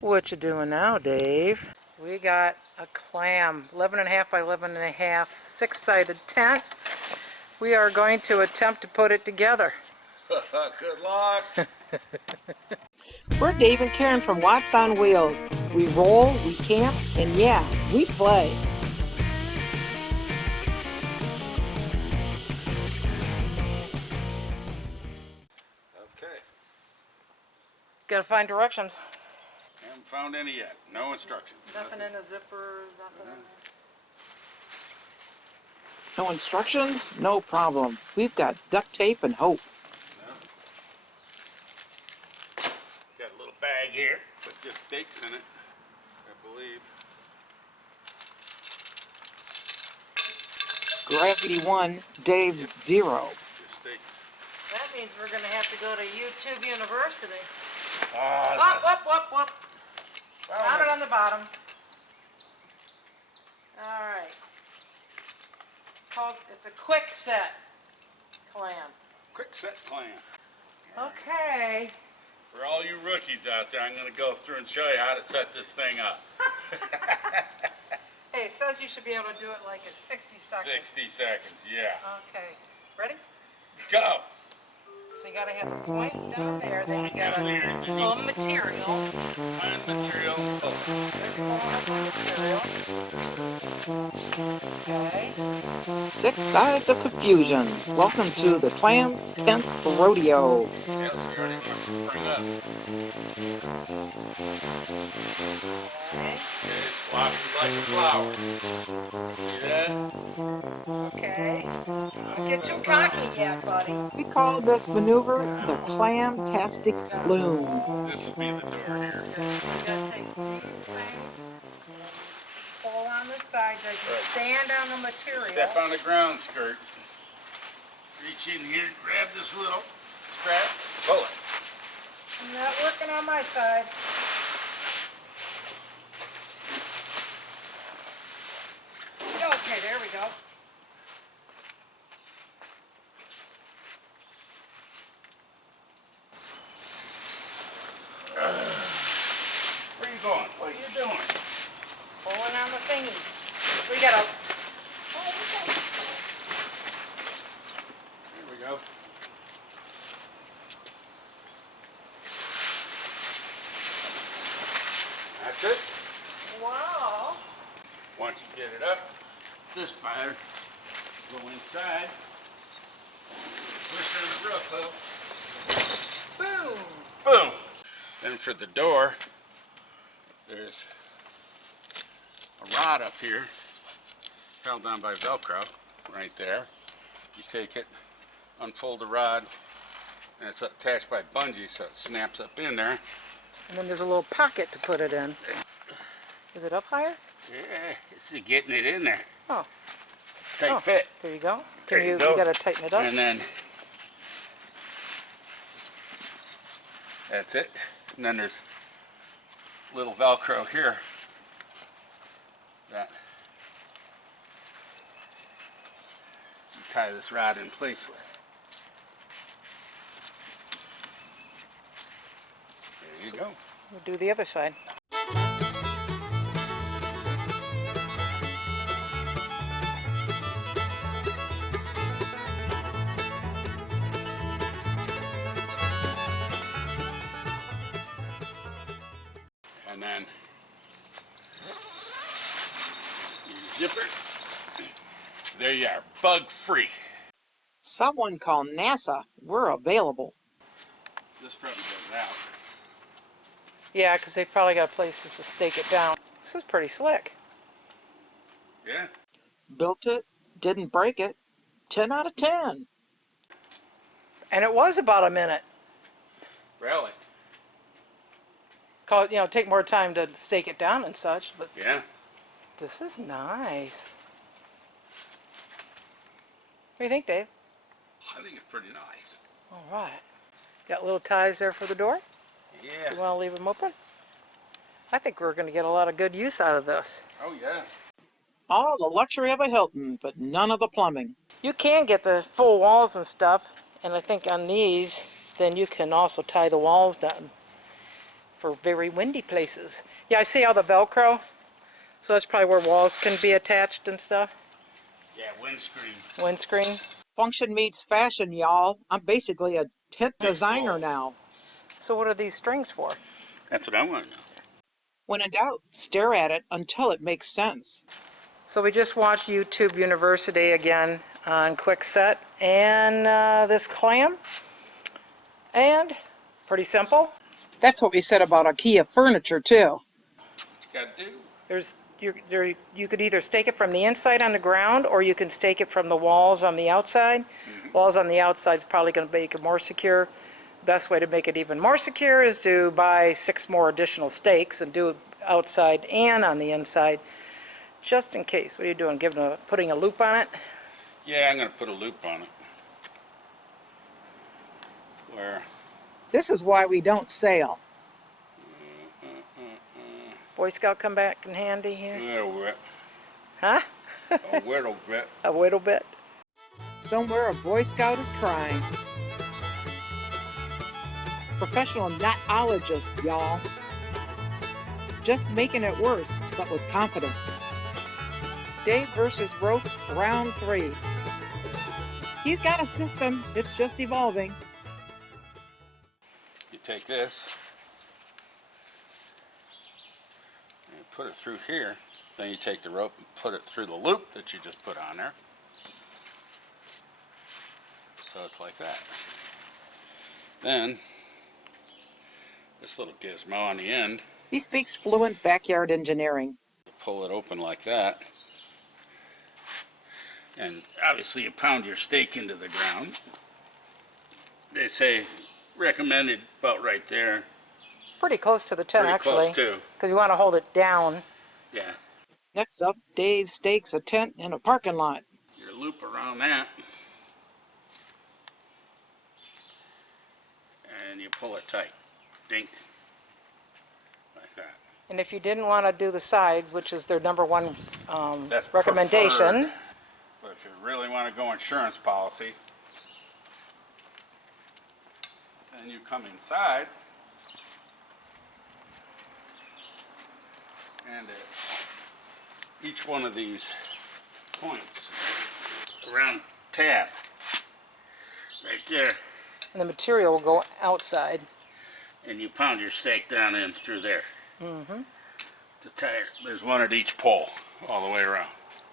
What you doing now, Dave? We got a clam, 11.5 by 11.5, six-sided tent. We are going to attempt to put it together. Good luck. We're Dave and Karen from Watts on Wheels. We roll, we camp, and yeah, we play. Okay. Gotta find directions. Haven't found any yet. No instructions. Nothing in the zipper, nothing in there. No instructions? No problem. We've got duct tape and hope. No. Got a little bag here with just stakes in it, I believe. Gravity 1, Dave 0. Just stakes. That means we're gonna have to go to YouTube University. Ah, Whoop. Found it on the bottom. Alright. It's a quick set clam. quick set clam. Okay. For all you rookies out there, I'm going to go through and show you how to set this thing up. Hey, it says you should be able to do it like in 60 seconds. 60 seconds, yeah. Okay. Ready? Go! So you gotta have a point down there, then you gotta pull the material. Find material. Okay. Six sides of confusion. Welcome to the Clam Tent Rodeo. Yep, we already went to spring up. Okay. It blossoms like a flower. See that? Okay. Don't get too cocky yet, buddy. We call this maneuver the Clam-tastic loom. This will be the door here. You gotta take these things, pull on the sides as you stand on the material. Step on the ground skirt. Reach in here, grab this little strap, pull it. I'm not working on my side. Okay, there we go. Where are you going? What are you doing? Pulling on the thingy. We gotta. Here we go. That's it. Wow. Once you get it up, this fire, go inside, push on the roof up, Boom. boom. Then for the door, there's a rod up here, held down by Velcro, right there. You take it, unfold the rod, and it's attached by bungee, so it snaps up in there. And then there's a little pocket to put it in. Is it up higher? Yeah, it's getting it in there. Oh. Tight fit. There you go. There you You go. gotta tighten it up. And then that's it. And then there's little Velcro here that you tie this rod in place with. There you go. We'll do the other side. And then you zip it. There you are, bug free. Someone call NASA. We're available. This probably goes out. Yeah, because they probably got places to stake it down. This is pretty slick. Yeah. Built it, didn't break it. 10 out of 10. And it was about a minute. Really? Take more time to stake it down and such, but Yeah. this is nice. What do you think, Dave? I think it's pretty nice. All right. Got little ties there for the door? Yeah. You want to leave them open? I think we're going to get a lot of good use out of this. Oh yeah. All the luxury of a Hilton, but none of the plumbing. You can get the full walls and stuff, and I think on these, then you can also tie the walls down. for very windy places. Yeah, I see all the Velcro, so that's probably where walls can be attached and stuff. Yeah, windscreen. Windscreen. Function meets fashion, y'all. I'm basically a tent designer now. So what are these strings for? That's what I want to know. When in doubt, stare at it until it makes sense. So we just watched YouTube University again on Quickset and this clam, and pretty simple. That's what we said about IKEA furniture, too. What you got to do? You could either stake it from the inside on the ground, or you can stake it from the walls on the outside. Walls on the outside is probably going to make it more secure. Best way to make it even more secure is to buy 6 more additional stakes and do it outside and on the inside, just in case. What are you doing? Putting a loop on it? Yeah, I'm going to put a loop on it. Where? This is why we don't sail. Boy Scout come back in handy A here? little bit. Huh? A little bit. A little bit. Somewhere a Boy Scout is crying. Professional knotologist, y'all. Just making it worse, but with confidence. Dave versus rope, round 3. He's got a system, it's just evolving. You take this and you put it through here. Then you take the rope and put it through the loop that you just put on there. So it's like that. Then this little gizmo on the end, He speaks fluent backyard engineering. you pull it open like that. And obviously you pound your stake into the ground. They say recommended about right there. Pretty close to the tent, Pretty actually. close too. Because you want to hold it down. Yeah. Next up, Dave stakes a tent in a parking lot. Your loop around that. And you pull it tight. Dink. Like that. And if you didn't want to do the sides, which is their number one That's recommendation, preferred. But if you really want to go insurance policy, then you come inside and at each one of these points around tab right there, and the material will go outside. and you pound your stake down in through there. To tie it. There's one at each pole all the way around.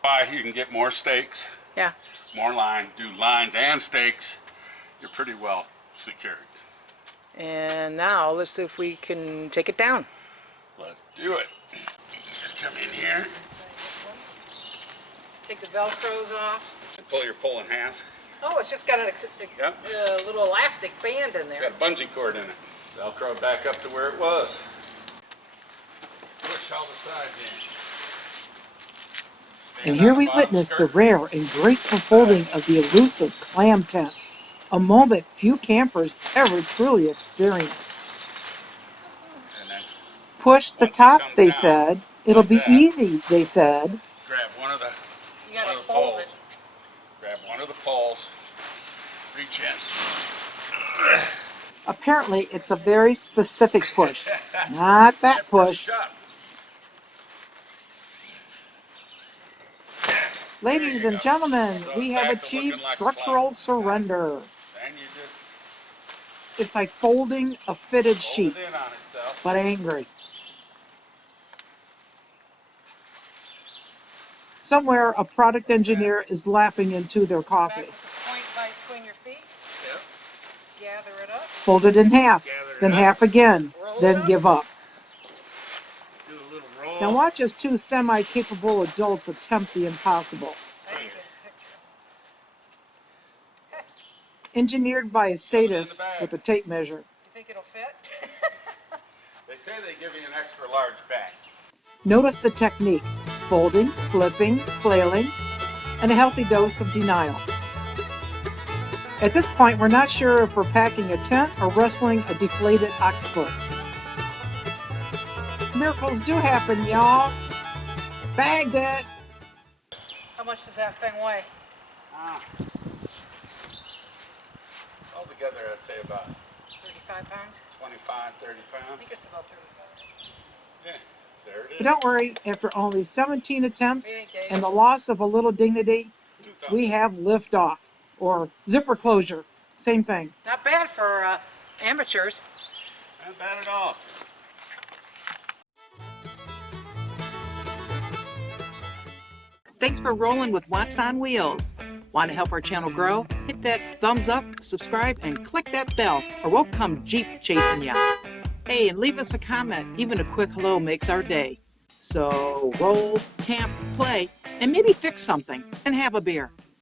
Why you can get more stakes, Yeah. more line, do lines and stakes, you're pretty well secured. And now let's see if we can take it down. Let's do it. Just come in here Take the Velcros off. and pull your pole in half. Oh, it's just got a Yep. little elastic band in there. Got a bungee cord in it. Velcro back up to where it was. Push all the sides in. And here we witness the rare and graceful folding of the elusive clam tent. A moment few campers ever truly experience. And then Push the Once it top, comes they down said. It'll like be that. easy, they said. grab one of the You gotta one of the fold poles. it. Grab one of the poles. Reach in. Apparently, it's a very specific push. Not that push. Shove. Ladies and gentlemen, we have achieved structural surrender. Then you just It's like folding a fitted fold sheet, it in on itself. but angry. Somewhere, a product engineer is laughing into their coffee. Point by between your feet. Yep. Gather it up. Fold it in half, then half again, then give up. Do a little roll. Now watch as 2 semi-capable adults attempt the impossible. Engineered by a sadist with a tape measure. You think it'll fit? They say they give you an extra large bag. Notice the technique: folding, flipping, flailing, and a healthy dose of denial. At this point, we're not sure if we're packing a tent or wrestling a deflated octopus. Miracles do happen, y'all. Bagged it. How much does that thing weigh? Altogether, I'd say about 35 pounds? 25, 30 I pounds. think it's about 35. Yeah, there it is. But don't worry, after only 17 attempts We ain't gay. and the loss of a little dignity, 2,000. we have liftoff, or zipper closure, same thing. Not bad for amateurs. Not bad at all. Thanks for rolling with Watts on Wheels. Want to help our channel grow? Hit that thumbs up, subscribe, and click that bell, or we'll come Jeep chasing ya. Hey, and leave us a comment. Even a quick hello makes our day. So roll, camp, play, and maybe fix something, and have a beer.